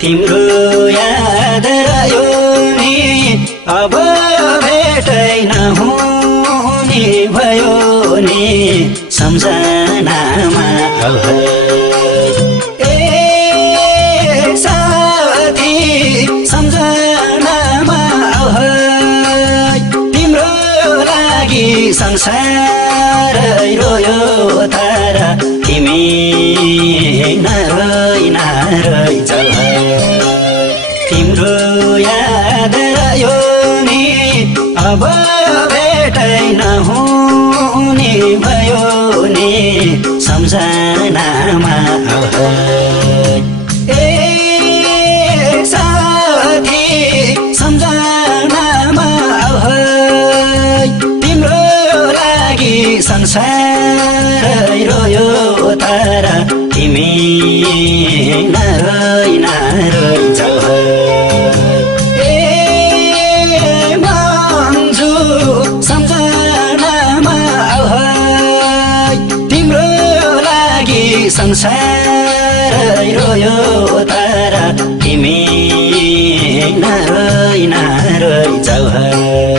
तिम्रो याद रह्यो नि अब भेटै नहुने भयो नि सम्झनामा साथी सम्झनामा तिम्रो लागि संसारै रोयो तर तिमी नरोइ जाऊ तिम्रो याद रह्यो नि अब भेटै नहुने भयो नि सम्झनामा साथी सम्झनामा तिम्रो लागि संसारै रोयो तर तिमी नरोइ जाऊ भन्छु सम्झनामा तिम्रो लागि संसारै रोयो तर तिमी नरोइ जाऊ